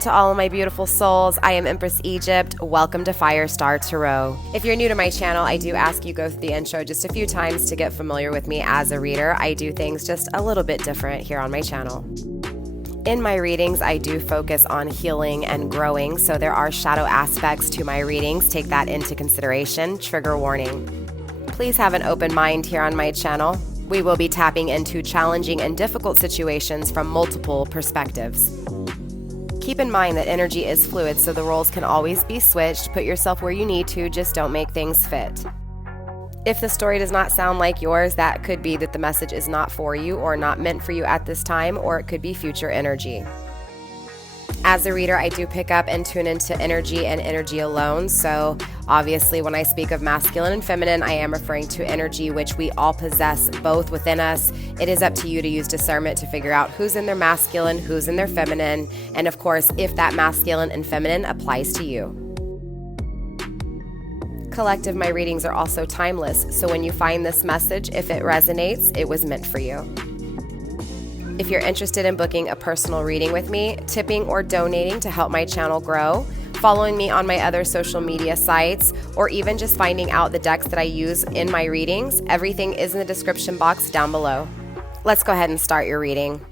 to all of my beautiful souls. I am Empress Egypt. Welcome to FireStar Tarot. If you're new to my channel, I do ask you go through the intro just a few times to get familiar with me as a reader. I do things just a little bit different here on my channel. In my readings, I do focus on healing and growing, so there are shadow aspects to my readings. Take that into consideration. Trigger warning. Please have an open mind here on my channel. We will be tapping into challenging and difficult situations from multiple perspectives. Keep in mind that energy is fluid, so the roles can always be switched. Put yourself where you need to, just don't make things fit. If the story does not sound like yours, that could be that the message is not for you or not meant for you at this time, or it could be future energy. As a reader, I do pick up and tune into energy and energy alone. So obviously when I speak of masculine and feminine, I am referring to energy which we all possess both within us. It is up to you to use discernment to figure out who's in their masculine, who's in their feminine, and of course, if that masculine and feminine applies to you. Collective, my readings are also timeless. So when you find this message, if it resonates, it was meant for you. If you're interested in booking a personal reading with me, tipping or donating to help my channel grow, following me on my other social media sites, or even just finding out the decks that I use in my readings, everything is in the description box down below. Let's go ahead and start your reading.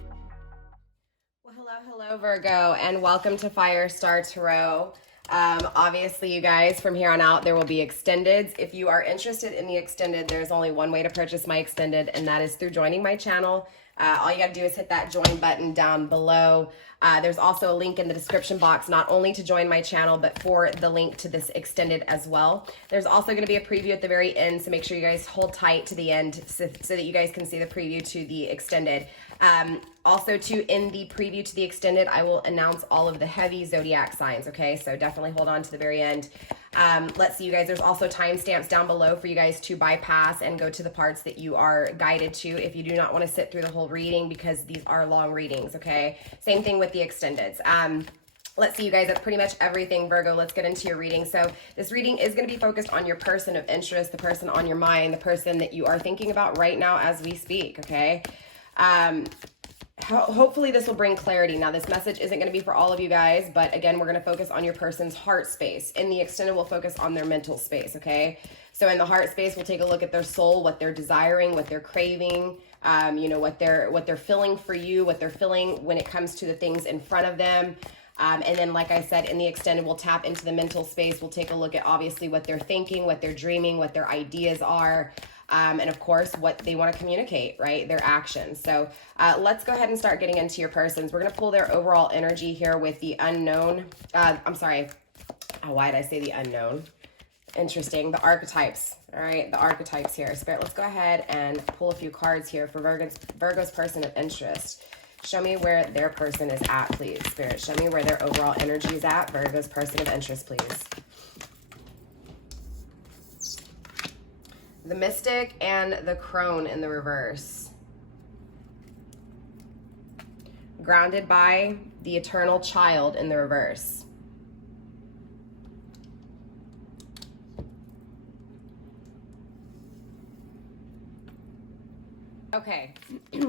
Well, hello, Virgo, and welcome to FireStar Tarot. Obviously, you guys, from here on out, there will be extendeds. If you are interested in the extended, there's only one way to purchase my extended, and that is through joining my channel. All you got to do is hit that join button down below. There's also a link in the description box, not only to join my channel, but for the link to this extended as well. There's also going to be a preview at the very end, so make sure you guys hold tight to the end so that you guys can see the preview to the extended. Also, in the preview to the extended, I will announce all of the heavy zodiac signs, okay? So definitely hold on to the very end. Let's see, you guys, there's also timestamps down below for you guys to bypass and go to the parts that you are guided to if you do not want to sit through the whole reading, because these are long readings, okay? Same thing with the extendeds. Let's see, you guys, that's pretty much everything, Virgo. Let's get into your reading. So this reading is going to be focused on your person of interest, the person on your mind, the person that you are thinking about right now as we speak, okay? Hopefully this will bring clarity. Now, this message isn't going to be for all of you guys, but again, we're going to focus on your person's heart space. In the extended, we'll focus on their mental space, okay? So in the heart space, we'll take a look at their soul, what they're desiring, what they're craving, you know, what they're feeling for you, what they're feeling when it comes to the things in front of them. And then, like I said, in the extended, we'll tap into the mental space. We'll take a look at, obviously, what they're thinking, what they're dreaming, what their ideas are, and of course, what they want to communicate, right? Their actions. So let's go ahead and start getting into your persons. We're going to pull their overall energy here with the unknown. I'm sorry. Oh, why did I say the unknown? Interesting. The archetypes. All right. The archetypes here. Spirit, let's go ahead and pull a few cards here for Virgo's person of interest. Show me where their person is at, please. Spirit, show me where their overall energy is at. Virgo's person of interest, please. The Mystic and the Crone in the reverse. Grounded by the Eternal Child in the reverse. Okay,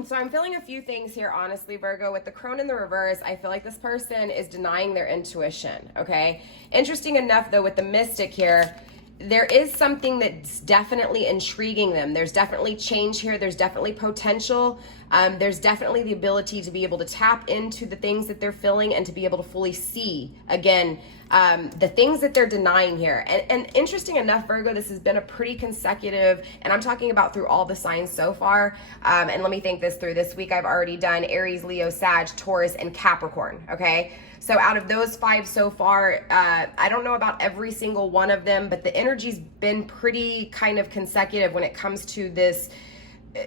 so I'm feeling a few things here, honestly, Virgo. With the Crone in the reverse, I feel like this person is denying their intuition, okay? Interesting enough, though, with the Mystic here, there is something that's definitely intriguing them. There's definitely change here. There's definitely potential. There's definitely the ability to be able to tap into the things that they're feeling and to be able to fully see, again, the things that they're denying here. And interesting enough, Virgo, this has been a pretty consecutive, and I'm talking about through all the signs so far. And let me think this through. This week I've already done Aries, Leo, Sag, Taurus, and Capricorn, okay? So out of those 5 so far, I don't know about every single one of them, but the energy's been pretty kind of consecutive when it comes to this,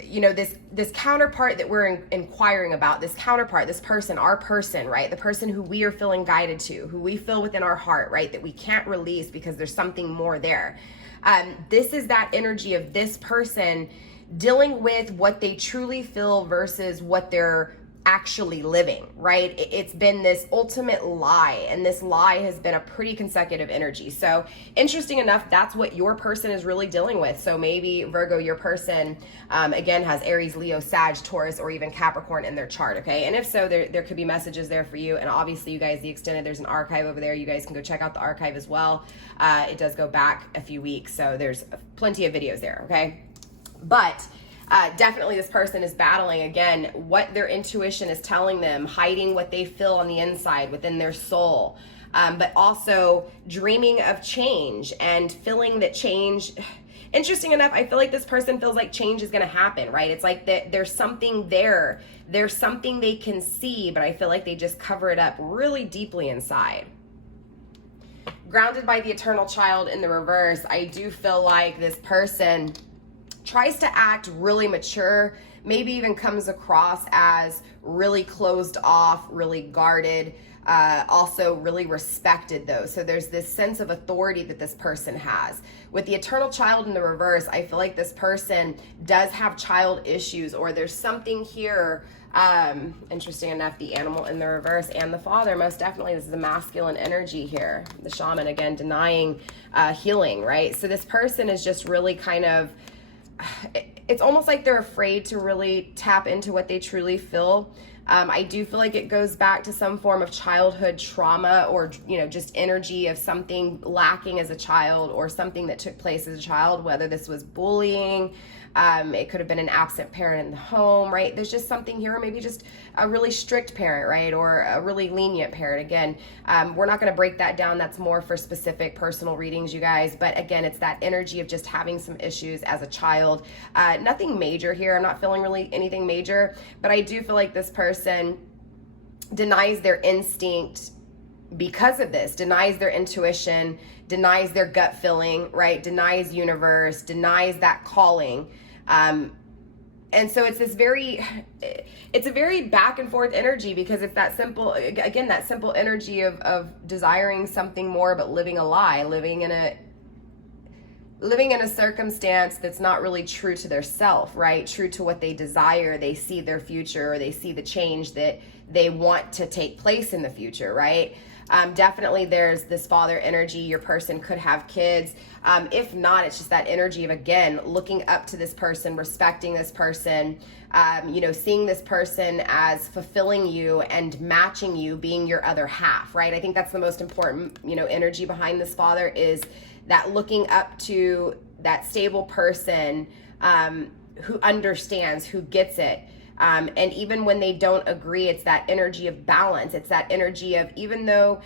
you know, this counterpart that we're inquiring about, this counterpart, this person, our person, right? The person who we are feeling guided to, who we feel within our heart, right? That we can't release because there's something more there. This is that energy of this person dealing with what they truly feel versus what they're actually living, right? It's been this ultimate lie, and this lie has been a pretty consecutive energy. So interesting enough, that's what your person is really dealing with. So maybe Virgo, your person, again, has Aries, Leo, Sag, Taurus, or even Capricorn in their chart, okay? And if so, there could be messages there for you. And obviously, you guys, the extended, there's an archive over there. You guys can go check out the archive as well. It does go back a few weeks, so there's plenty of videos there, okay? But definitely this person is battling, again, what their intuition is telling them, hiding what they feel on the inside within their soul, but also dreaming of change and feeling that change, interesting enough, I feel like this person feels like change is going to happen, right? It's like there's something there. There's something they can see, but I feel like they just cover it up really deeply inside. Grounded by the Eternal Child in the reverse, I do feel like this person tries to act really mature, maybe even comes across as really closed off, really guarded, also really respected though. So there's this sense of authority that this person has. With the Eternal Child in the reverse, I feel like this person does have child issues, or there's something here. Interesting enough, the Animal in the reverse and the Father, most definitely this is a masculine energy here. The Shaman, again, denying healing, right? So this person is just really kind of, it's almost like they're afraid to really tap into what they truly feel. I do feel like it goes back to some form of childhood trauma, or, you know, just energy of something lacking as a child, or something that took place as a child, whether this was bullying, it could have been an absent parent in the home, right? There's just something here, or maybe just a really strict parent, right? Or a really lenient parent. Again, we're not going to break that down. That's more for specific personal readings, you guys. But again, it's that energy of just having some issues as a child. Nothing major here. I'm not feeling really anything major, but I do feel like this person denies their instinct because of this, denies their intuition, denies their gut feeling, right? Denies universe, denies that calling. And so it's this it's a very back and forth energy, because it's that simple, again, that simple energy of desiring something more, but living a lie, living in a circumstance that's not really true to their self, right? True to what they desire. They see their future, or they see the change that they want to take place in the future, right? Definitely there's this father energy. Your person could have kids. If not, it's just that energy of, again, looking up to this person, respecting this person, you know, seeing this person as fulfilling you and matching you, being your other half, right? I think that's the most important, you know, energy behind this father, is that looking up to that stable person who understands, who gets it. And even when they don't agree, it's that energy of balance. It's that energy of, even though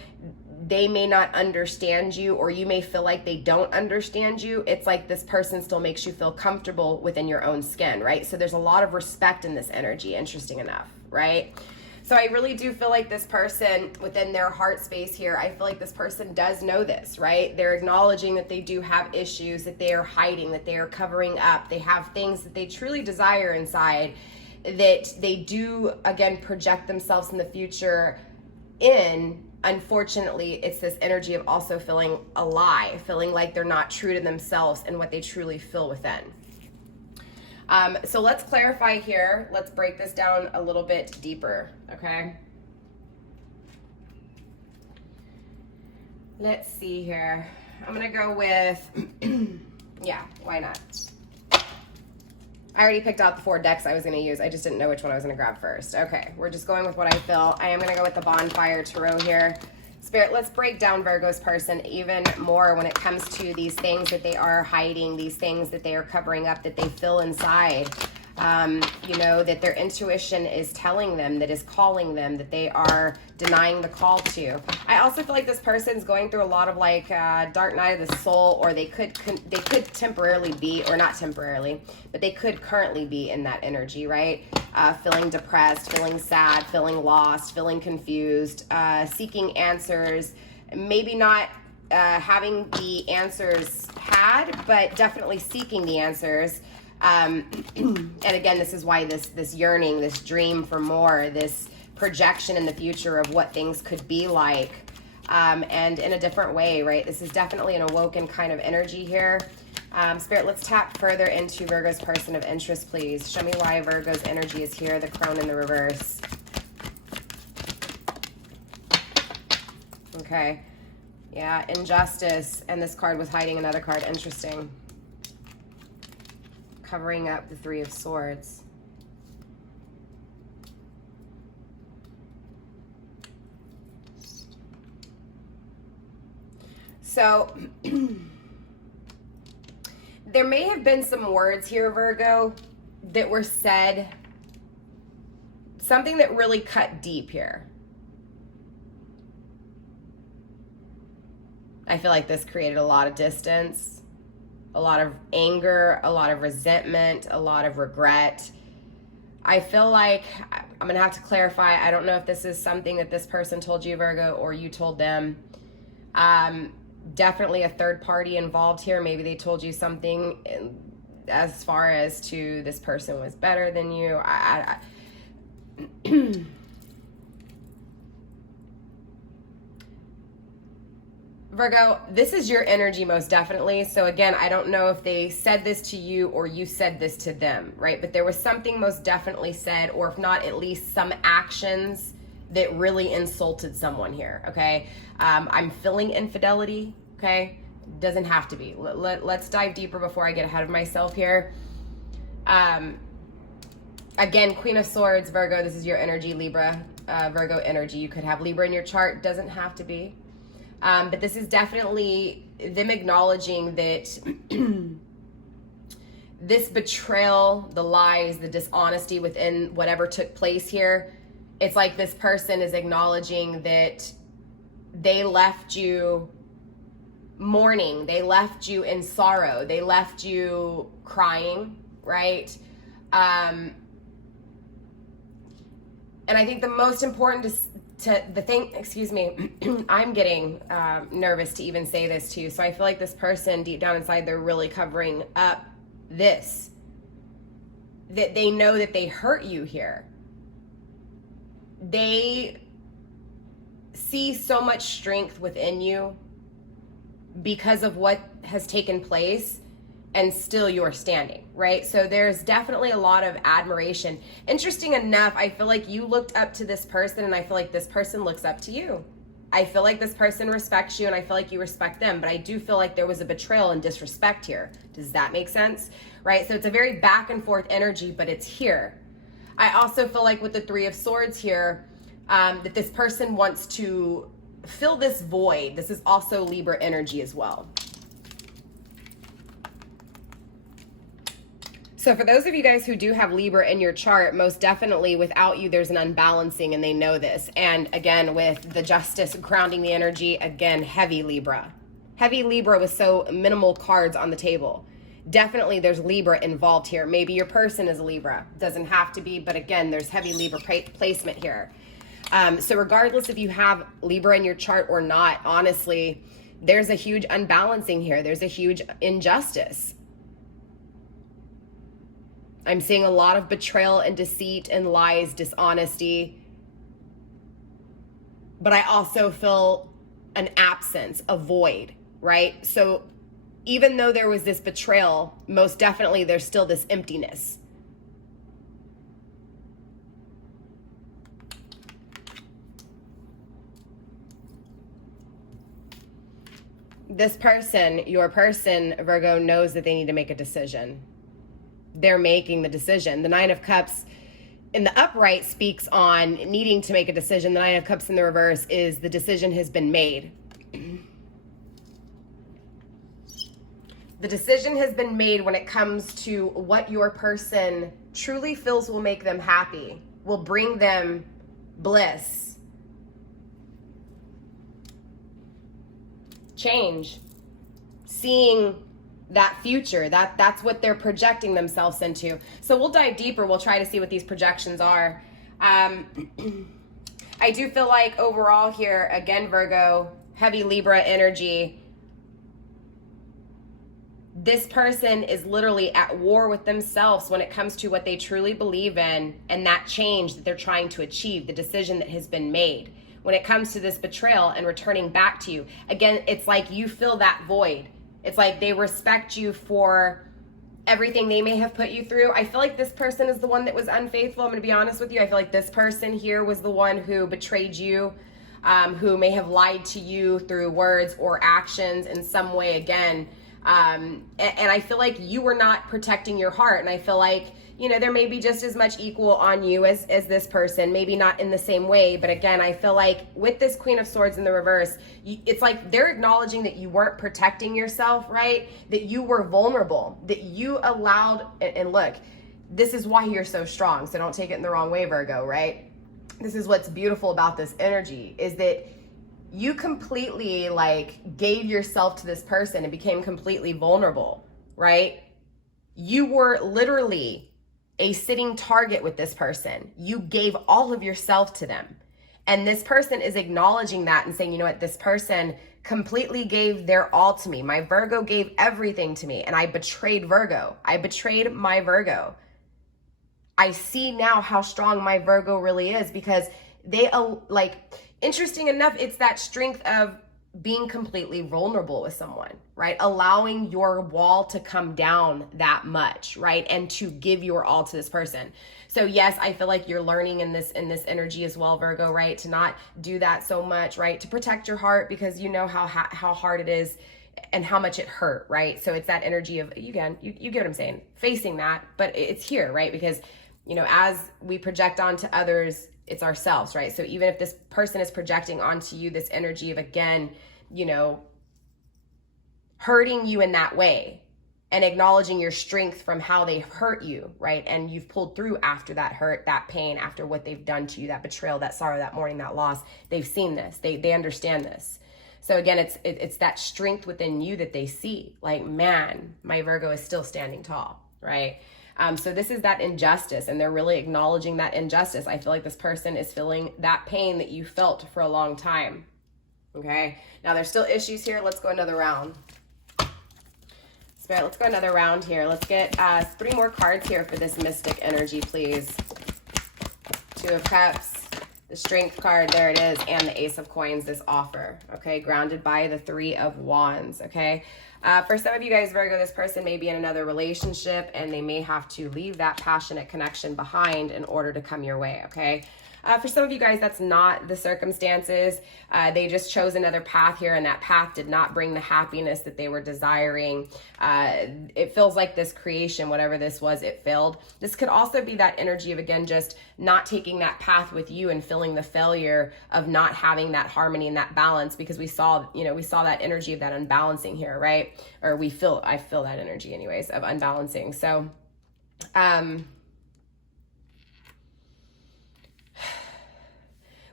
they may not understand you, or you may feel like they don't understand you, it's like this person still makes you feel comfortable within your own skin, right? So there's a lot of respect in this energy, interesting enough, right? So I really do feel like this person, within their heart space here, I feel like this person does know this, right? They're acknowledging that they do have issues, that they are hiding, that they are covering up. They have things that they truly desire inside, that they do, again, project themselves in the future in. Unfortunately, it's this energy of also feeling a lie, feeling like they're not true to themselves and what they truly feel within. So let's clarify here. Let's break this down a little bit deeper, okay? Let's see here. I'm gonna go with, yeah, why not? I already picked out the 4 decks I was going to use. I just didn't know which one I was going to grab first. Okay, we're just going with what I feel. I am going to go with the Bonfire Tarot here. Spirit, let's break down Virgo's person even more when it comes to these things that they are hiding, these things that they are covering up, that they feel inside. You know, that their intuition is telling them, that is calling them, that they are denying the call to. I also feel like this person's going through a lot of like dark night of the soul, or they could temporarily be, or not temporarily, but they could currently be in that energy, right? Feeling depressed, feeling sad, feeling lost, feeling confused, seeking answers, maybe not having the answers had, but definitely seeking the answers. And again, this is why this yearning, this dream for more, this projection in the future of what things could be like, and in a different way, right? This is definitely an awoken kind of energy here. Spirit, let's tap further into Virgo's person of interest, please. Show me why Virgo's energy is here, the crone in the reverse. Okay. Yeah, injustice. And this card was hiding another card. Interesting. Covering up the Three of Swords. So, there may have been some words here, Virgo, that were said, something that really cut deep here. I feel like this created a lot of distance, a lot of anger, a lot of resentment, a lot of regret. I feel like I'm going to have to clarify. I don't know if this is something that this person told you, Virgo, or you told them. Definitely a third party involved here. Maybe they told you something as far as to this person was better than you. Virgo, this is your energy most definitely. So again, I don't know if they said this to you or you said this to them, right? But there was something most definitely said, or if not, at least some actions that really insulted someone here, okay? I'm feeling infidelity, okay? Doesn't have to be. Let's dive deeper before I get ahead of myself here. Again, Queen of Swords, Virgo, this is your energy, Libra, Virgo energy. You could have Libra in your chart, doesn't have to be. But this is definitely them acknowledging that this betrayal, the lies, the dishonesty within whatever took place here, it's like this person is acknowledging that they left you mourning, they left you in sorrow, they left you crying, right? And I think the most important excuse me, I'm getting nervous to even say this to you. So I feel like this person deep down inside, they're really covering up this, that they know that they hurt you here. They see so much strength within you because of what has taken place, and still you're standing, right? So there's definitely a lot of admiration. Interesting enough, I feel like you looked up to this person, and I feel like this person looks up to you. I feel like this person respects you, and I feel like you respect them, but I do feel like there was a betrayal and disrespect here. Does that make sense? Right? So it's a very back and forth energy, but it's here. I also feel like with the Three of Swords here, that this person wants to fill this void. This is also Libra energy as well. So for those of you guys who do have Libra in your chart, most definitely without you, there's an unbalancing, and they know this. And again, with the Justice grounding the energy, again, heavy Libra. Heavy Libra with so minimal cards on the table. Definitely there's Libra involved here. Maybe your person is a Libra. Doesn't have to be, but again, there's heavy Libra placement here. So regardless if you have Libra in your chart or not, honestly, there's a huge unbalancing here. There's a huge injustice. I'm seeing a lot of betrayal and deceit and lies, dishonesty. But I also feel an absence, a void, right? So even though there was this betrayal, most definitely there's still this emptiness. This person, your person, Virgo, knows that they need to make a decision. They're making the decision. The Nine of Cups in the upright speaks on needing to make a decision. The Nine of Cups in the reverse is the decision has been made. The decision has been made when it comes to what your person truly feels will make them happy, will bring them bliss, change, seeing that future, that's what they're projecting themselves into. So we'll dive deeper. We'll try to see what these projections are. I do feel like overall here, again, Virgo, heavy Libra energy, this person is literally at war with themselves when it comes to what they truly believe in and that change that they're trying to achieve, the decision that has been made. When it comes to this betrayal and returning back to you, again, it's like you fill that void. It's like they respect you for everything they may have put you through. I feel like this person is the one that was unfaithful. I'm going to be honest with you. I feel like this person here was the one who betrayed you. who may have lied to you through words or actions in some way again. And I feel like you were not protecting your heart. And I feel like, you know, there may be just as much equal on you as this person, maybe not in the same way. But again, I feel like with this Queen of Swords in the reverse, it's like they're acknowledging that you weren't protecting yourself, right? That you were vulnerable, that you allowed, and look, this is why you're so strong. So don't take it in the wrong way, Virgo, right? This is what's beautiful about this energy, is that you completely like gave yourself to this person and became completely vulnerable, right? You were literally a sitting target with this person. You gave all of yourself to them. And this person is acknowledging that and saying, you know what, this person completely gave their all to me. My Virgo gave everything to me, and I betrayed Virgo. I betrayed my Virgo. I see now how strong my Virgo really is, because they like, interesting enough, it's that strength of being completely vulnerable with someone, right? Allowing your wall to come down that much, right? And to give your all to this person. So yes, I feel like you're learning in this energy as well, Virgo, right? To not do that so much, right? To protect your heart, because you know how hard it is and how much it hurt, right? So it's that energy of, you get what I'm saying, facing that, but it's here, right? Because, you know, as we project onto others, it's ourselves, right? So even if this person is projecting onto you this energy of, again, you know, hurting you in that way and acknowledging your strength from how they hurt you, right? And you've pulled through after that hurt, that pain, after what they've done to you, that betrayal, that sorrow, that mourning, that loss. They've seen this, they understand this. So again, it's that strength within you that they see, like, man, my Virgo is still standing tall, right? So this is that injustice, and they're really acknowledging that injustice. I feel like this person is feeling that pain that you felt for a long time. Okay, now there's still issues here. Let's go another round. Spirit, let's go another round here. Let's get 3 more cards here for this mystic energy, please. 2 of Cups, the Strength card, there it is, and the Ace of Coins, this offer. Okay, grounded by the 3 of Wands. Okay. For some of you guys, Virgo, this person may be in another relationship, and they may have to leave that passionate connection behind in order to come your way, okay? For some of you guys, that's not the circumstances. They just chose another path here, and that path did not bring the happiness that they were desiring. It feels like this creation, whatever this was, it failed. This could also be that energy of, again, just not taking that path with you and feeling the failure of not having that harmony and that balance, because we saw that energy of that unbalancing here, right? Or I feel that energy anyways of unbalancing. So,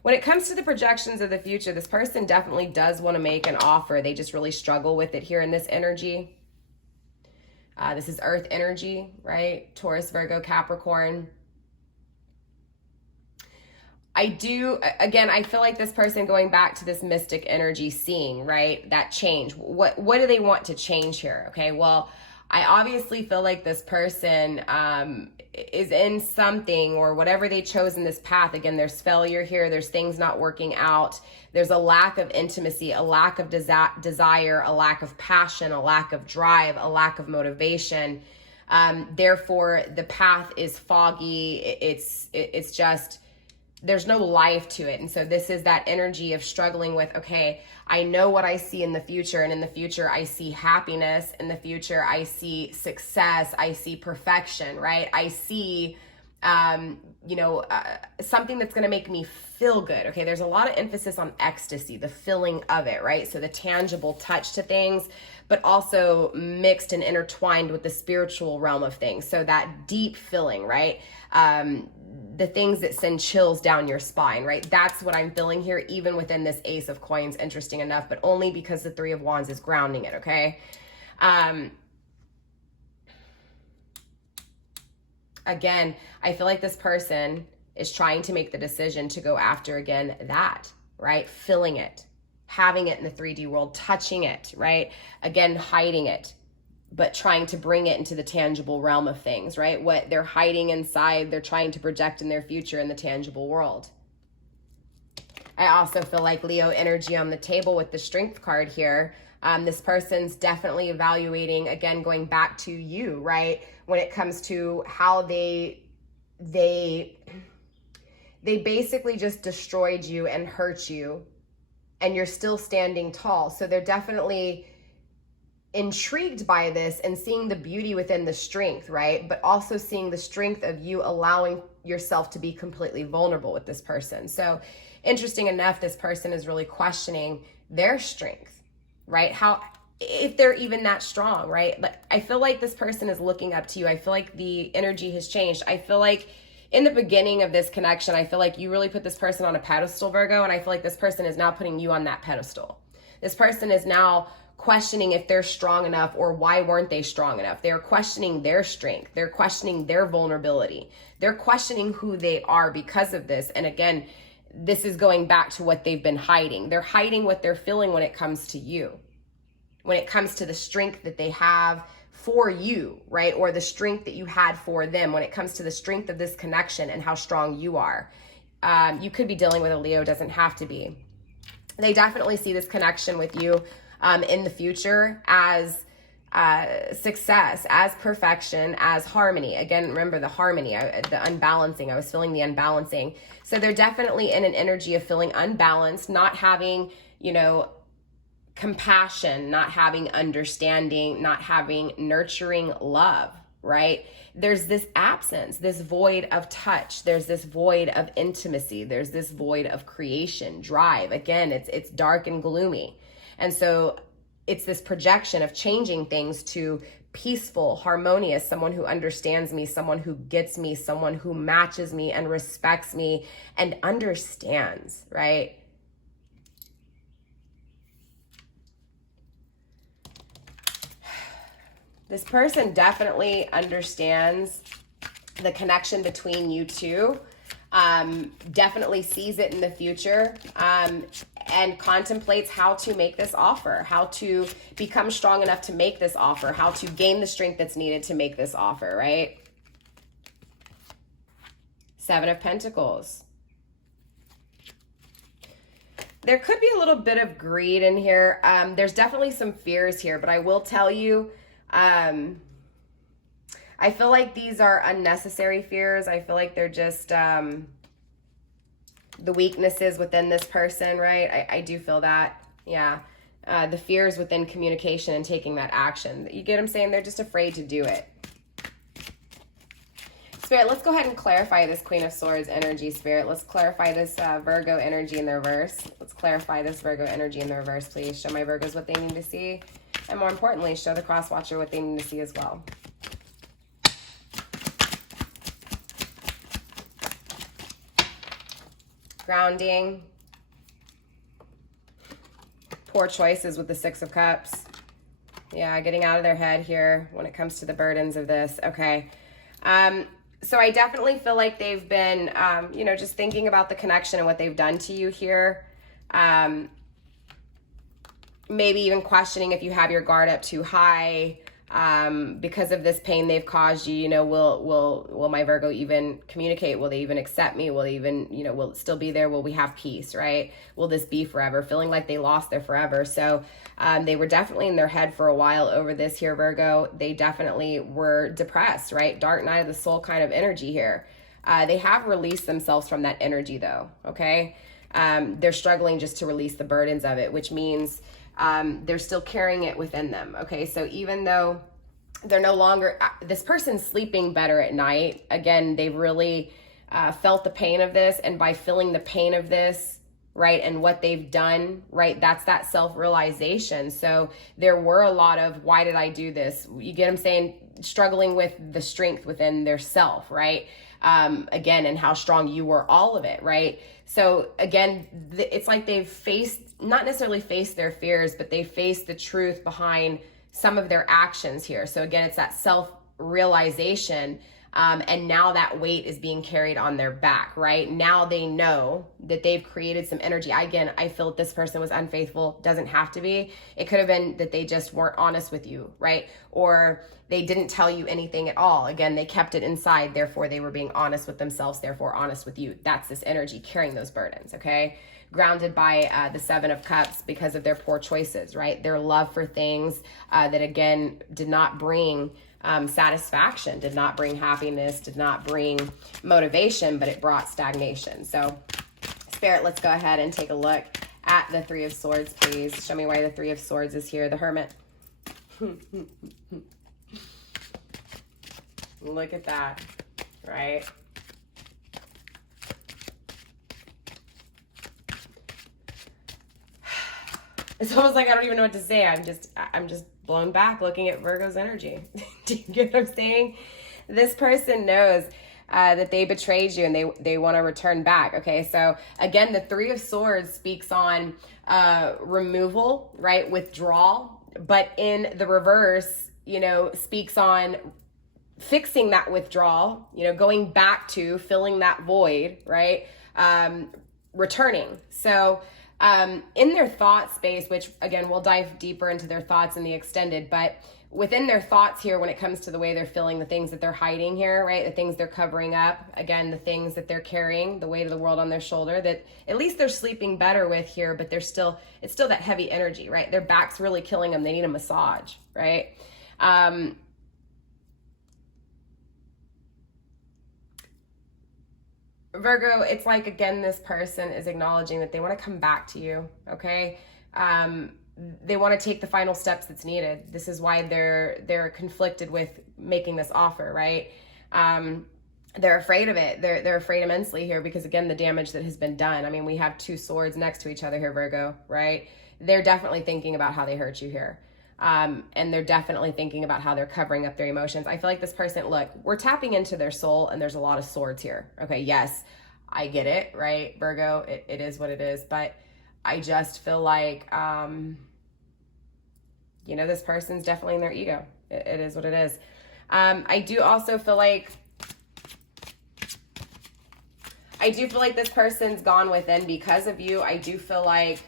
when it comes to the projections of the future, this person definitely does want to make an offer. They just really struggle with it here in this energy. This is Earth energy, right? Taurus, Virgo, Capricorn. I feel like this person, going back to this mystic energy, seeing, right, that change. What do they want to change here? Okay, well, I obviously feel like this person is in something, or whatever they chose in this path. Again, there's failure here. There's things not working out. There's a lack of intimacy, a lack of desire, a lack of passion, a lack of drive, a lack of motivation. Therefore, the path is foggy. It's just, there's no life to it. And so this is that energy of struggling with, okay, I know what I see in the future, and in the future I see happiness, in the future I see success, I see perfection, right? I see something that's going to make me feel good. Okay, there's a lot of emphasis on ecstasy, the feeling of it, right? So the tangible touch to things, but also mixed and intertwined with the spiritual realm of things. So that deep feeling, right? The things that send chills down your spine, right? That's what I'm feeling here, even within this Ace of Coins, interesting enough, but only because the 3 of Wands is grounding it, okay? Again, I feel like this person is trying to make the decision to go after, again, that, right? Feeling it, having it in the 3D world, touching it, right? Again, hiding it, but trying to bring it into the tangible realm of things, right? What they're hiding inside, they're trying to project in their future in the tangible world. I also feel like Leo energy on the table with the Strength card here. This person's definitely evaluating, again, going back to you, right? When it comes to how they basically just destroyed you and hurt you, and you're still standing tall. So they're definitely intrigued by this and seeing the beauty within the strength, right? But also seeing the strength of you allowing yourself to be completely vulnerable with this person. So interesting enough, this person is really questioning their strength, right? How, if they're even that strong, right? Like, I feel like this person is looking up to you. I feel like the energy has changed. I feel like in the beginning of this connection, I feel like you really put this person on a pedestal, Virgo, and I feel like this person is now putting you on that pedestal. This person is now questioning if they're strong enough, or why weren't they strong enough. They're questioning their strength. They're questioning their vulnerability. They're questioning who they are because of this. And again, this is going back to what they've been hiding. They're hiding what they're feeling when it comes to you, when it comes to the strength that they have for you, right? Or the strength that you had for them, when it comes to the strength of this connection and how strong you are. You could be dealing with a Leo, doesn't have to be. They definitely see this connection with you in the future as success, as perfection, as harmony. Again, remember the harmony, the unbalancing. I was feeling the unbalancing. So they're definitely in an energy of feeling unbalanced, not having, you know, compassion, not having understanding, not having nurturing love, right? There's this absence, this void of touch. There's this void of intimacy. There's this void of creation, drive. Again, it's dark and gloomy. And so it's this projection of changing things to peaceful, harmonious, someone who understands me, someone who gets me, someone who matches me and respects me and understands, right? This person definitely understands the connection between you two, definitely sees it in the future, and contemplates how to make this offer, how to become strong enough to make this offer, how to gain the strength that's needed to make this offer, right? Seven of Pentacles. There could be a little bit of greed in here. There's definitely some fears here, but I will tell you, I feel like these are unnecessary fears. I feel like they're just the weaknesses within this person, right? I do feel that. Yeah. The fears within communication and taking that action. You get what I'm saying? They're just afraid to do it. Spirit, let's go ahead and clarify this Queen of Swords energy, Spirit. Let's clarify this Virgo energy in the reverse. Let's clarify this Virgo energy in the reverse, please. Show my Virgos what they need to see. And more importantly, show the cross watcher what they need to see as well. Grounding. Poor choices with the Six of Cups. Yeah, getting out of their head here when it comes to the burdens of this. Okay. So I definitely feel like they've been, you know, just thinking about the connection and what they've done to you here. Maybe even questioning if you have your guard up too high, because of this pain they've caused you. You know, will my Virgo even communicate? Will they even accept me? Will they even, you know, will it still be there? Will we have peace, right? Will this be forever? Feeling like they lost their forever. So they were definitely in their head for a while over this here, Virgo. They definitely were depressed, right? Dark night of the soul kind of energy here. They have released themselves from that energy though, okay? They're struggling just to release the burdens of it, which means they're still carrying it within them. Okay. So even though they're no longer, this person's sleeping better at night. Again, they've really felt the pain of this. And by feeling the pain of this, right, and what they've done, right, that's that self-realization. So there were a lot of, why did I do this? You get what I'm saying? Struggling with the strength within their self, right? Again, and how strong you were, all of it, right? So again, it's like they've faced, not necessarily faced their fears, but they faced the truth behind some of their actions here. So again, it's that self-realization, and now that weight is being carried on their back, right? Now they know that they've created some energy. Again, I feel that this person was unfaithful. Doesn't have to be. It could have been that they just weren't honest with you, right? Or they didn't tell you anything at all. Again, they kept it inside. Therefore, they were being honest with themselves. Therefore, honest with you. That's this energy carrying those burdens, okay? Grounded by the Seven of Cups because of their poor choices, right? Their love for things that, again, did not bring satisfaction, did not bring happiness, did not bring motivation, but it brought stagnation. So Spirit, let's go ahead and take a look at the Three of Swords, please. Show me why the Three of Swords is here. The Hermit. Look at that, right? It's almost like I don't even know what to say. I'm just blown back looking at Virgo's energy. Do you get what I'm saying? This person knows that they betrayed you and they want to return back. Okay, so again, the Three of Swords speaks on removal, right? Withdrawal, but in the reverse, you know, speaks on fixing that withdrawal, you know, going back to filling that void, right? Returning. So in their thought space, which again, we'll dive deeper into their thoughts in the extended, but within their thoughts here, when it comes to the way they're feeling, the things that they're hiding here, right? The things they're covering up, again, the things that they're carrying, the weight of the world on their shoulder, that at least they're sleeping better with here, but it's still that heavy energy, right? Their back's really killing them. They need a massage, right? Virgo, it's like, again, this person is acknowledging that they want to come back to you, okay? They want to take the final steps that's needed. This is why they're conflicted with making this offer, right? They're afraid of it. They're afraid immensely here because, again, the damage that has been done. I mean, we have two swords next to each other here, Virgo, right? They're definitely thinking about how they hurt you here. And they're definitely thinking about how they're covering up their emotions. I feel like this person, look, we're tapping into their soul and there's a lot of swords here. Okay, yes, I get it, right, Virgo? It is what it is. But I just feel like, you know, this person's definitely in their ego. It is what it is. I do also feel like, this person's gone within because of you. I do feel like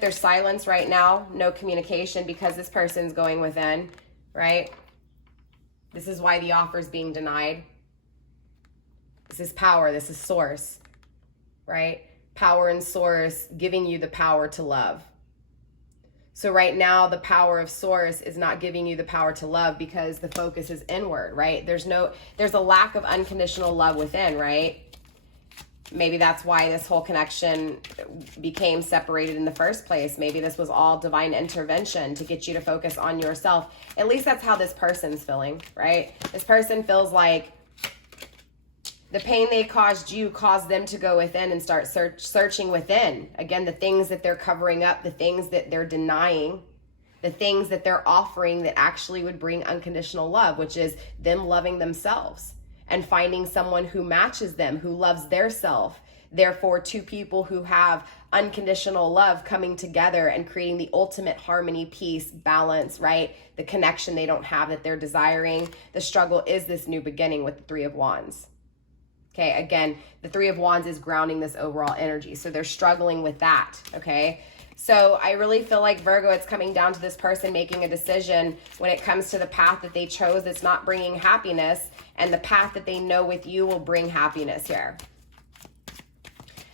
there's silence right now, no communication because this person's going within, right? This is why the offer is being denied. This is power, this is source, right? Power and source giving you the power to love. So right now, the power of source is not giving you the power to love because the focus is inward, right? There's a lack of unconditional love within, right? Maybe that's why this whole connection became separated in the first place. Maybe this was all divine intervention to get you to focus on yourself. At least that's how this person's feeling, right? This person feels like the pain they caused you caused them to go within and start searching within. Again, the things that they're covering up, the things that they're denying, the things that they're offering that actually would bring unconditional love, which is them loving themselves and finding someone who matches them, who loves their self. Therefore, two people who have unconditional love coming together and creating the ultimate harmony, peace, balance, right? The connection they don't have that they're desiring. The struggle is this new beginning with the Three of Wands. Okay, again, the Three of Wands is grounding this overall energy. So they're struggling with that, okay? So I really feel like, Virgo, it's coming down to this person making a decision when it comes to the path that they chose that's not bringing happiness, and the path that they know with you will bring happiness here.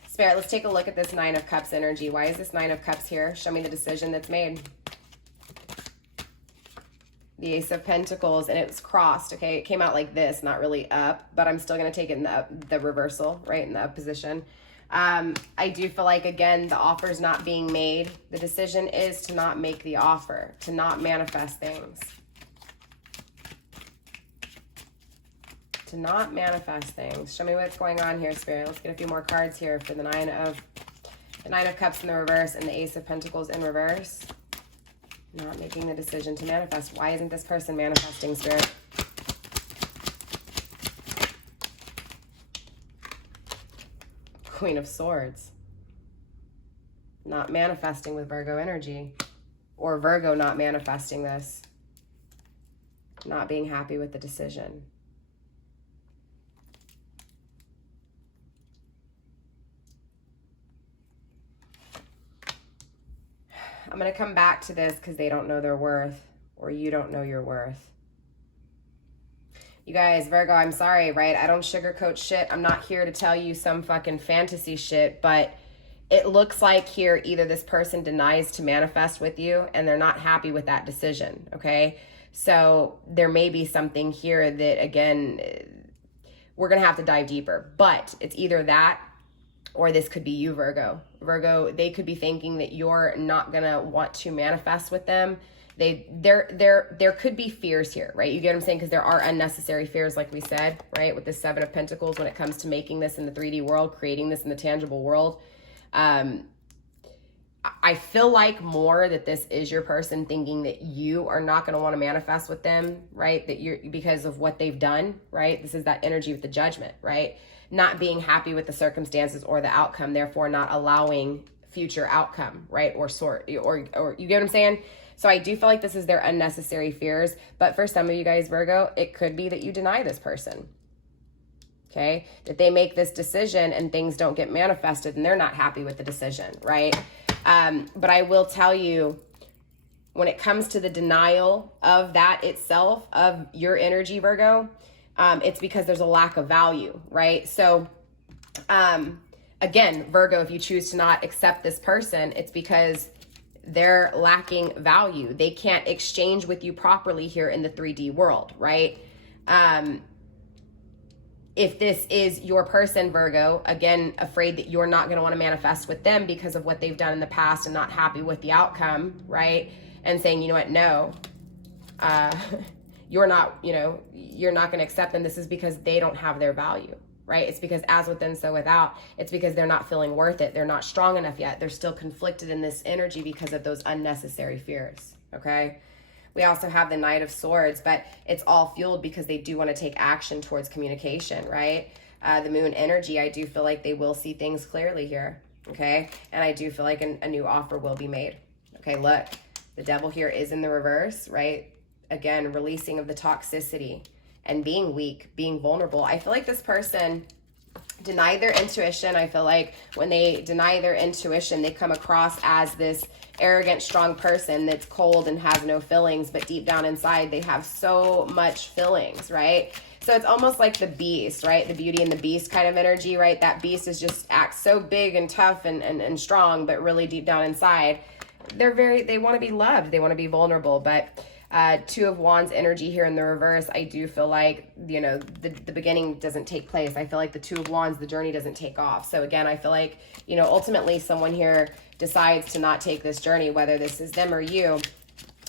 Spirit, let's take a look at this Nine of Cups energy. Why is this Nine of Cups here? Show me the decision that's made. The Ace of Pentacles, and it was crossed, okay? It came out like this, not really up, but I'm still going to take it in the reversal, right, in the up position. I do feel like, again, the offer's not being made. The decision is to not make the offer, to not manifest things. To not manifest things. Show me what's going on here, Spirit. Let's get a few more cards here for the Nine of Cups in the reverse and the Ace of Pentacles in reverse. Not making the decision to manifest. Why isn't this person manifesting, Spirit? Queen of Swords. Not manifesting with Virgo energy. Or Virgo not manifesting this. Not being happy with the decision. I'm going to come back to this because they don't know their worth, or you don't know your worth. You guys, Virgo, I'm sorry, right? I don't sugarcoat shit. I'm not here to tell you some fucking fantasy shit, but it looks like here either this person denies to manifest with you and they're not happy with that decision, okay? So there may be something here that, again, we're going to have to dive deeper. But it's either that, or this could be you, Virgo. Virgo, they could be thinking that you're not going to want to manifest with them. There could be fears here, right? You get what I'm saying? Because there are unnecessary fears, like we said, right? With the Seven of Pentacles, when it comes to making this in the 3D world, creating this in the tangible world. I feel like more that this is your person thinking that you are not going to want to manifest with them, right? That you're, because of what they've done, right? This is that energy with the Judgment, right? Not being happy with the circumstances or the outcome, therefore not allowing future outcome, right? Or you get what I'm saying? So I do feel like this is their unnecessary fears. But for some of you guys, Virgo, it could be that you deny this person. Okay? That they make this decision and things don't get manifested and they're not happy with the decision, right? But I will tell you, when it comes to the denial of that itself, of your energy, Virgo, it's because there's a lack of value, right? So, again, Virgo, if you choose to not accept this person, it's because they're lacking value. They can't exchange with you properly here in the 3D world, right? If this is your person, Virgo, again, afraid that you're not going to want to manifest with them because of what they've done in the past and not happy with the outcome, right? And saying, you know what, no, you're not going to accept them. This is because they don't have their value, right? It's because as within, so without. It's because they're not feeling worth it. They're not strong enough yet. They're still conflicted in this energy because of those unnecessary fears, okay? We also have the Knight of Swords, but it's all fueled because they do want to take action towards communication, right? The Moon energy, I do feel like they will see things clearly here, okay? And I do feel like a new offer will be made. Okay, look, the Devil here is in the reverse, right? Again, releasing of the toxicity and being weak, being vulnerable. I feel like this person denied their intuition. I feel like when they deny their intuition, they come across as this arrogant, strong person that's cold and has no feelings, but deep down inside, they have so much feelings, right? So it's almost like the beast, right? The Beauty and the Beast kind of energy, right? That beast is just acts so big and tough and strong, but really deep down inside, they want to be loved. They want to be vulnerable, but Two of Wands energy here in the reverse, I do feel like, you know, the beginning doesn't take place. I feel like the Two of Wands, the journey doesn't take off. So again, I feel like, you know, ultimately someone here decides to not take this journey, whether this is them or you.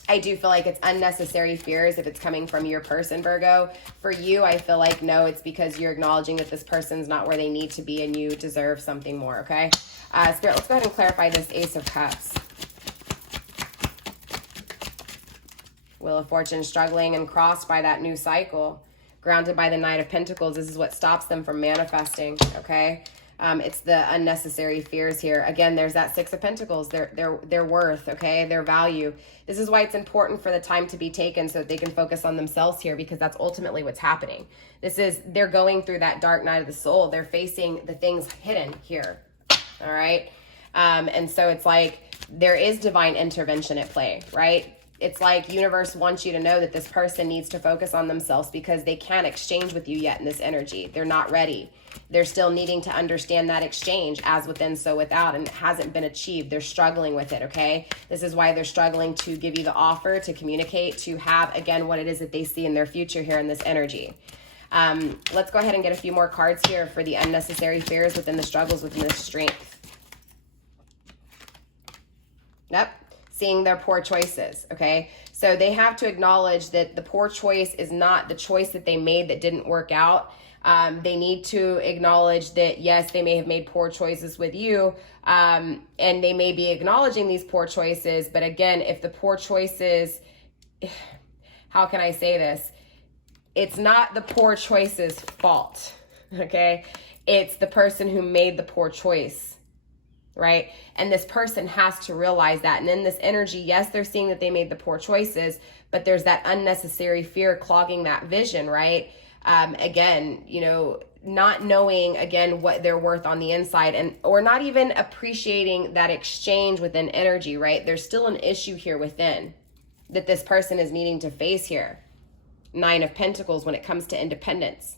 I do feel like it's unnecessary fears if it's coming from your person, Virgo. For you, I feel like, no, it's because you're acknowledging that this person's not where they need to be and you deserve something more, okay? Spirit, let's go ahead and clarify this Ace of Cups. Wheel of Fortune, struggling and crossed by that new cycle. Grounded by the Knight of Pentacles. This is what stops them from manifesting, okay? It's the unnecessary fears here. Again, there's that Six of Pentacles, their worth, okay, their value. This is why it's important for the time to be taken so that they can focus on themselves here, because that's ultimately what's happening. They're going through that dark night of the soul. They're facing the things hidden here, all right? And so it's like there is divine intervention at play, right? It's like universe wants you to know that this person needs to focus on themselves because they can't exchange with you yet in this energy. They're not ready. They're still needing to understand that exchange, as within, so without, and it hasn't been achieved. They're struggling with it, okay? This is why they're struggling to give you the offer, to communicate, to have, again, what it is that they see in their future here in this energy. Let's go ahead and get a few more cards here for the unnecessary fears within the struggles within this strength. Yep. Seeing their poor choices, okay? So they have to acknowledge that the poor choice is not the choice that they made that didn't work out. They need to acknowledge that, yes, they may have made poor choices with you, and they may be acknowledging these poor choices, but again, if the poor choices, how can I say this? It's not the poor choice's fault, okay? It's the person who made the poor choice, right? And this person has to realize that. And in this energy, yes, they're seeing that they made the poor choices, but there's that unnecessary fear clogging that vision, right? Again, you know, not knowing, again, what they're worth on the inside, or not even appreciating that exchange within energy, right? There's still an issue here within that this person is needing to face here. Nine of Pentacles when it comes to independence,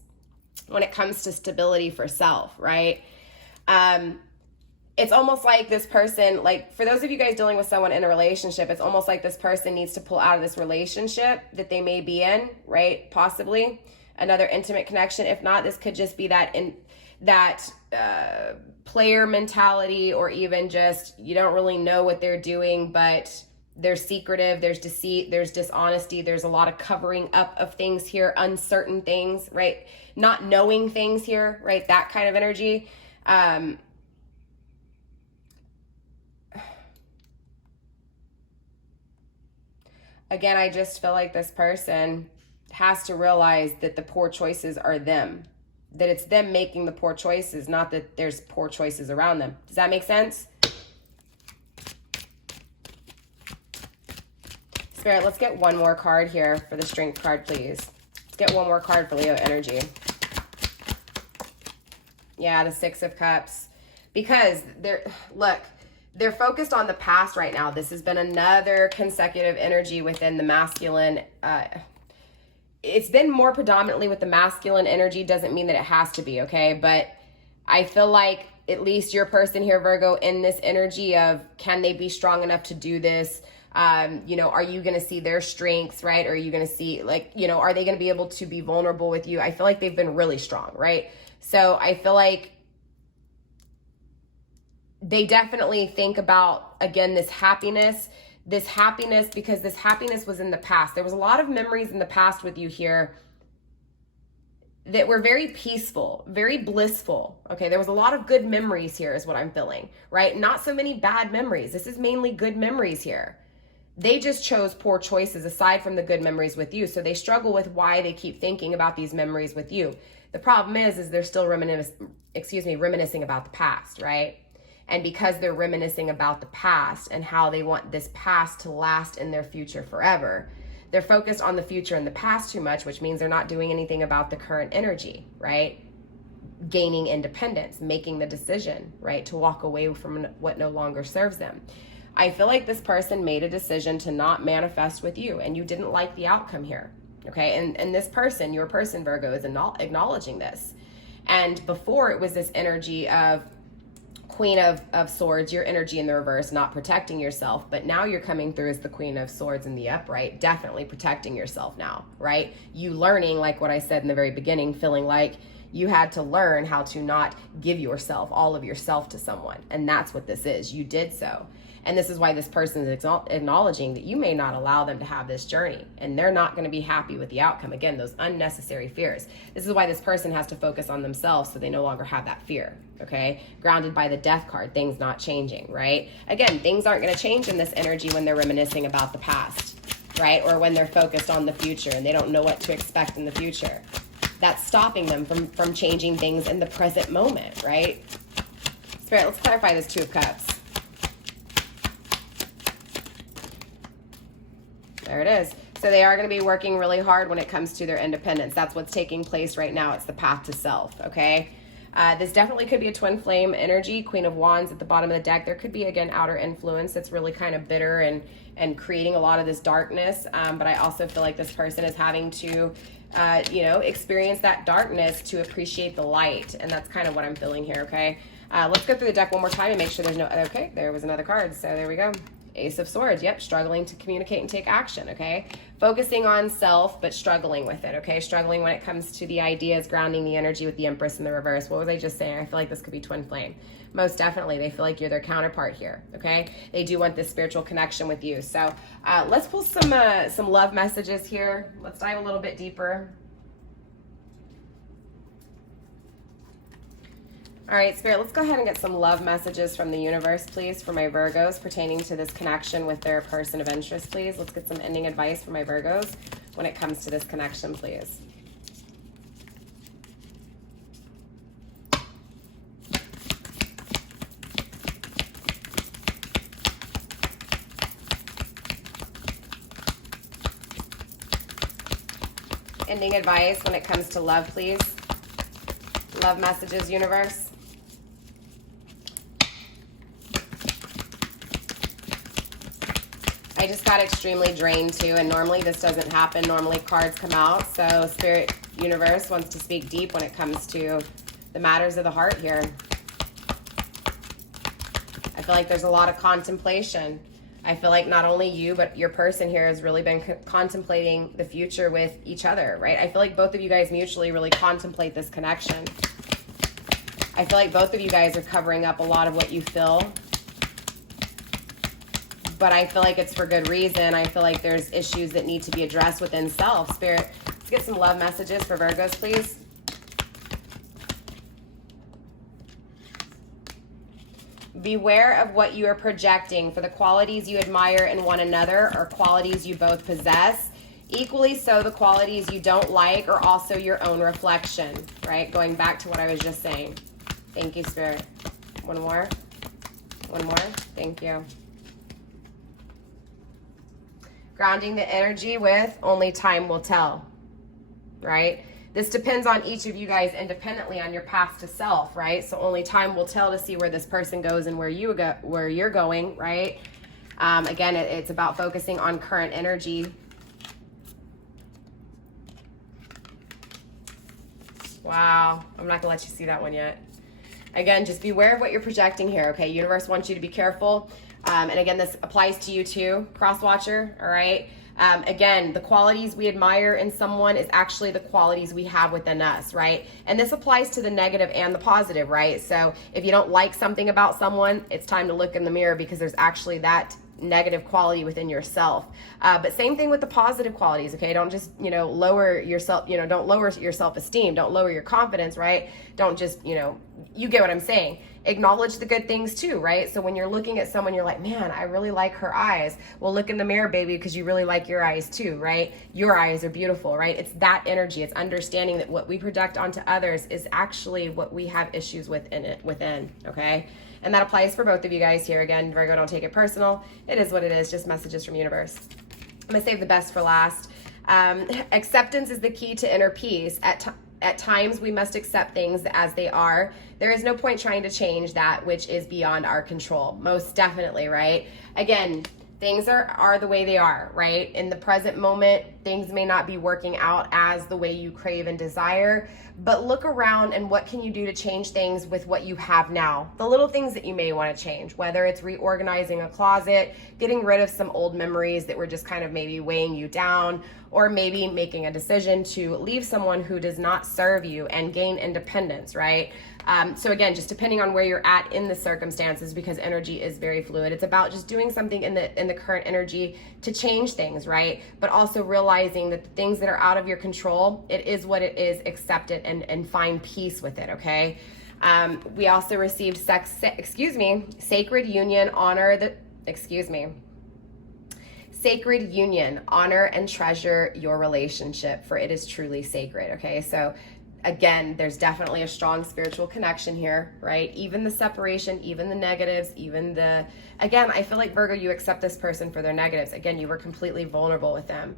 when it comes to stability for self, right? It's almost like this person, like for those of you guys dealing with someone in a relationship, it's almost like this person needs to pull out of this relationship that they may be in, right? Possibly. another intimate connection. If not, this could just be that player mentality, or even just you don't really know what they're doing, but they're secretive, there's deceit, there's dishonesty, there's a lot of covering up of things here, uncertain things, right? Not knowing things here, right? That kind of energy. Again, I just feel like this person has to realize that the poor choices are them. That it's them making the poor choices, not that there's poor choices around them. Does that make sense? Spirit, let's get one more card here for the Strength card, please. Let's get one more card for Leo energy. Yeah, the Six of Cups. Because they're focused on the past right now. This has been another consecutive energy within the masculine. It's been more predominantly with the masculine energy. Doesn't mean that it has to be, okay? But I feel like at least your person here, Virgo, in this energy of, can they be strong enough to do this? You know, are you going to see their strengths, right? Or are you going to see, like, you know, are they going to be able to be vulnerable with you? I feel like they've been really strong, right? So I feel like they definitely think about, again, this happiness, because this happiness was in the past. There was a lot of memories in the past with you here that were very peaceful, very blissful. Okay, there was a lot of good memories here is what I'm feeling, right? Not so many bad memories. This is mainly good memories here. They just chose poor choices aside from the good memories with you. So they struggle with why they keep thinking about these memories with you. The problem is they're still reminiscing about the past, right? And because they're reminiscing about the past and how they want this past to last in their future forever, they're focused on the future and the past too much, which means they're not doing anything about the current energy, right? Gaining independence, making the decision, right? To walk away from what no longer serves them. I feel like this person made a decision to not manifest with you, and you didn't like the outcome here, okay? And this person, your person, Virgo, is acknowledging this. And before, it was this energy of Queen of Swords, your energy in the reverse, not protecting yourself. But now you're coming through as the Queen of Swords in the upright, definitely protecting yourself now, right? You learning, like what I said in the very beginning, feeling like you had to learn how to not give yourself, all of yourself, to someone. And that's what this is. You did so. And this is why this person is acknowledging that you may not allow them to have this journey, and they're not going to be happy with the outcome. Again, those unnecessary fears. This is why this person has to focus on themselves so they no longer have that fear, okay? Grounded by the Death card, things not changing, right? Again, things aren't going to change in this energy when they're reminiscing about the past, right? Or when they're focused on the future and they don't know what to expect in the future. That's stopping them from changing things in the present moment, right? Spirit, let's clarify this Two of Cups. There it is. So they are going to be working really hard when it comes to their independence. That's what's taking place right now. It's the path to self, okay? This definitely could be a twin flame energy. Queen of Wands at the bottom of the deck. There could be, again, outer influence that's really kind of bitter and creating a lot of this darkness. But I also feel like this person is having to, experience that darkness to appreciate the light. And that's kind of what I'm feeling here, okay? Let's go through the deck one more time and make sure there's no other. Okay, there was another card. So there we go. Ace of Swords, yep, struggling to communicate and take action, okay? Focusing on self, but struggling with it, okay? Struggling when it comes to the ideas, grounding the energy with the Empress in the reverse. What was I just saying? I feel like this could be twin flame. Most definitely, they feel like you're their counterpart here, okay? They do want this spiritual connection with you. So let's pull some love messages here. Let's dive a little bit deeper. All right, Spirit, let's go ahead and get some love messages from the universe, please, for my Virgos pertaining to this connection with their person of interest, please. Let's get some ending advice for my Virgos when it comes to this connection, please. Ending advice when it comes to love, please. Love messages, universe. I just got extremely drained too, and normally this doesn't happen. Normally cards come out, so Spirit Universe wants to speak deep when it comes to the matters of the heart here. I feel like there's a lot of contemplation. I feel like not only you, but your person here has really been contemplating the future with each other, right? I feel like both of you guys mutually really contemplate this connection. I feel like both of you guys are covering up a lot of what you feel, but I feel like it's for good reason. I feel like there's issues that need to be addressed within self. Spirit, let's get some love messages for Virgos, please. Beware of what you are projecting, for the qualities you admire in one another are qualities you both possess. Equally so, the qualities you don't like are also your own reflection, right? Going back to what I was just saying. Thank you, Spirit. One more. One more. Thank you. Grounding the energy with only time will tell, right? This depends on each of you guys independently on your path to self, right? So only time will tell to see where this person goes and where you're going, right? Again, it's about focusing on current energy. Wow, I'm not gonna let you see that one yet. Again, just beware of what you're projecting here, okay? Universe wants you to be careful. And again, this applies to you too, cross watcher, all right? Again, the qualities we admire in someone is actually the qualities we have within us, right? And this applies to the negative and the positive, right? So if you don't like something about someone, it's time to look in the mirror, because there's actually that negative quality within yourself. But same thing with the positive qualities, okay? Don't just, lower yourself, don't lower your self-esteem. Don't lower your confidence, right? Don't just, you get what I'm saying. Acknowledge the good things too, right? So when you're looking at someone, you're like, man, I really like her eyes. Well, look in the mirror, baby, because you really like your eyes too, right? Your eyes are beautiful, right? It's that energy. It's understanding that what we project onto others is actually what we have issues within, okay? And that applies for both of you guys here. Again, Virgo, don't take it personal. It is what it is, just messages from universe. I'm gonna save the best for last. Acceptance is the key to inner peace. At times, we must accept things as they are. There is no point trying to change that which is beyond our control. Most definitely, right? Again, things are the way they are, right? In the present moment, things may not be working out as the way you crave and desire, but look around and what can you do to change things with what you have now? The little things that you may want to change, whether it's reorganizing a closet, getting rid of some old memories that were just kind of maybe weighing you down, or maybe making a decision to leave someone who does not serve you and gain independence, right? So again, just depending on where you're at in the circumstances, because energy is very fluid. It's about just doing something in the current energy to change things, right? But also realizing that the things that are out of your control, it is what it is, accept it and find peace with it, okay? We also received sacred union, sacred union, honor and treasure your relationship, for it is truly sacred, okay? So again, there's definitely a strong spiritual connection here, right? Even the separation, even the negatives, again, I feel like Virgo, you accept this person for their negatives. Again, you were completely vulnerable with them.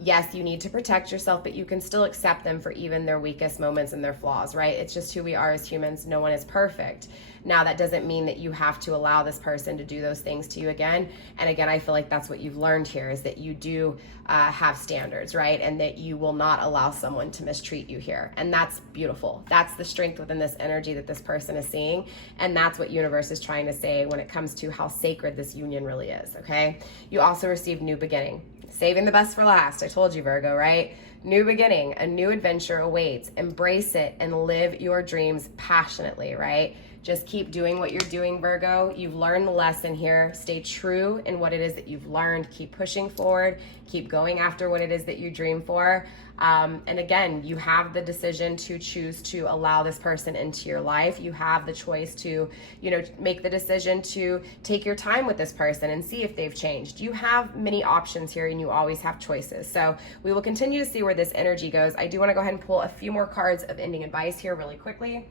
Yes, you need to protect yourself, but you can still accept them for even their weakest moments and their flaws, right? It's just who we are as humans. No one is perfect. Now, that doesn't mean that you have to allow this person to do those things to you again. And again, I feel like that's what you've learned here, is that you do have standards, right? And that you will not allow someone to mistreat you here. And that's beautiful. That's the strength within this energy that this person is seeing. And that's what universe is trying to say when it comes to how sacred this union really is, okay? You also received new beginning. Saving the best for last. I told you, Virgo, right? New beginning, a new adventure awaits. Embrace it and live your dreams passionately, right? Just keep doing what you're doing, Virgo. You've learned the lesson here. Stay true in what it is that you've learned. Keep pushing forward. Keep going after what it is that you dream for. And again, you have the decision to choose to allow this person into your life. You have the choice to, make the decision to take your time with this person and see if they've changed. You have many options here, and you always have choices. So we will continue to see where this energy goes. I do want to go ahead and pull a few more cards of ending advice here really quickly,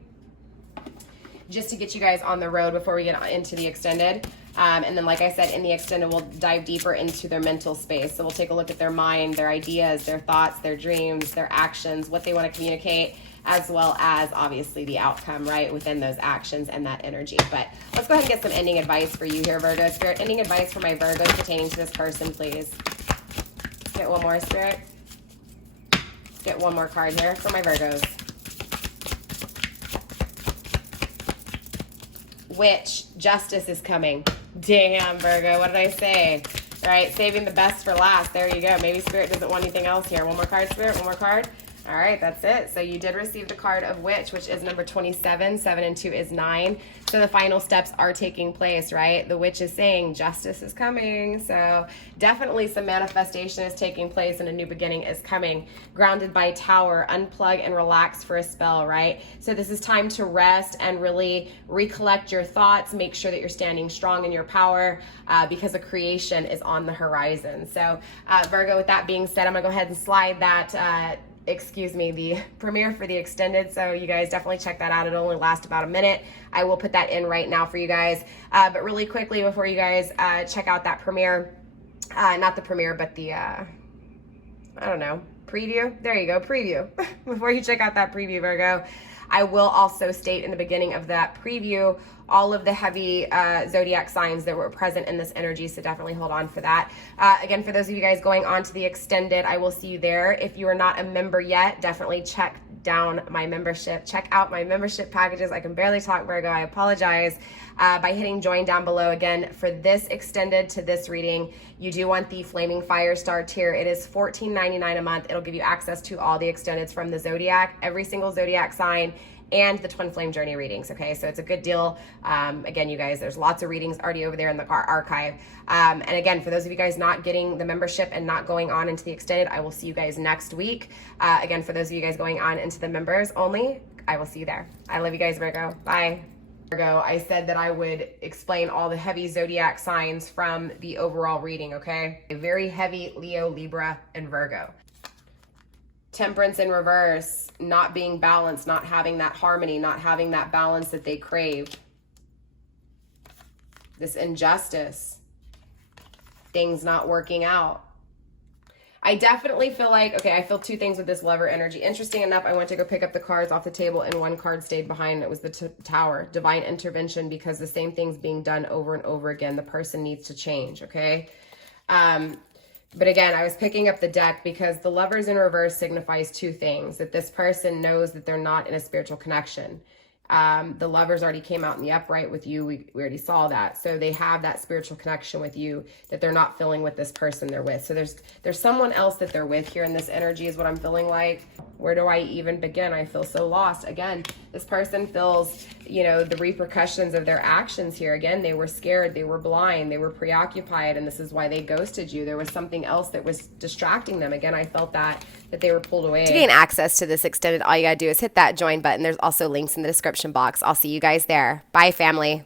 just to get you guys on the road before we get into the extended. And then, like I said, in the extended, we'll dive deeper into their mental space. So we'll take a look at their mind, their ideas, their thoughts, their dreams, their actions, what they want to communicate, as well as obviously the outcome, right, within those actions and that energy. But let's go ahead and get some ending advice for you here, Virgo. Spirit, ending advice for my Virgos pertaining to this person, please. Let's get one more, Spirit. Let's get one more card here for my Virgos. Which justice is coming. Damn, Virgo, what did I say? All right, saving the best for last. There you go. Maybe Spirit doesn't want anything else here. One more card, Spirit, one more card. All right, that's it. So you did receive the card of Witch, which is number 27. 7 and 2 is 9. So the final steps are taking place, right? The Witch is saying justice is coming. So definitely some manifestation is taking place and a new beginning is coming. Grounded by Tower, unplug and relax for a spell, right? So this is time to rest and really recollect your thoughts. Make sure that you're standing strong in your power because a creation is on the horizon. So Virgo, with that being said, I'm gonna go ahead and slide that the premiere for the extended, so you guys definitely check that out. It'll only last about a minute. I will put that in right now for you guys, but really quickly before you guys check out that premiere, not the premiere, but the I don't know, preview. There you go, preview. Before you check out that preview, Virgo, I will also state in the beginning of that preview all of the heavy zodiac signs that were present in this energy, so definitely hold on for that. Again, for those of you guys going on to the extended, I will see you there. If you are not a member yet, definitely check down my membership. Check out my membership packages. I can barely talk, Virgo. I apologize. By hitting join down below. Again, for this extended to this reading, you do want the Flaming Fire Star tier. It is $14.99 a month. It'll give you access to all the extendeds from the zodiac, every single zodiac sign, and the Twin Flame Journey readings, okay? So it's a good deal. Again, you guys, there's lots of readings already over there in the archive. And again, for those of you guys not getting the membership and not going on into the extended, I will see you guys next week. Again, for those of you guys going on into the members only, I will see you there. I love you guys, Virgo. Bye. Virgo, I said that I would explain all the heavy zodiac signs from the overall reading, okay? A very heavy Leo, Libra, and Virgo. Temperance in reverse, not being balanced, not having that harmony, not having that balance that they crave. This injustice, things not working out. I definitely feel like, okay, I feel two things with this Lover energy. Interesting enough, I went to go pick up the cards off the table and one card stayed behind. It was the Tower, divine intervention, because the same thing's being done over and over again. The person needs to change, okay? But again, I was picking up the deck because the Lovers in reverse signifies two things. That this person knows that they're not in a spiritual connection. The Lovers already came out in the upright with you. We already saw that. So they have that spiritual connection with you that they're not feeling with this person they're with. So there's someone else that they're with here in this energy is what I'm feeling like. Where do I even begin? I feel so lost. Again, this person feels, you know, the repercussions of their actions here. Again, they were scared, they were blind, they were preoccupied, and this is why they ghosted you. There was something else that was distracting them. Again, I felt that they were pulled away. To gain access to this extended, all you gotta do is hit that join button. There's also links in the description box. I'll see you guys there. Bye, family.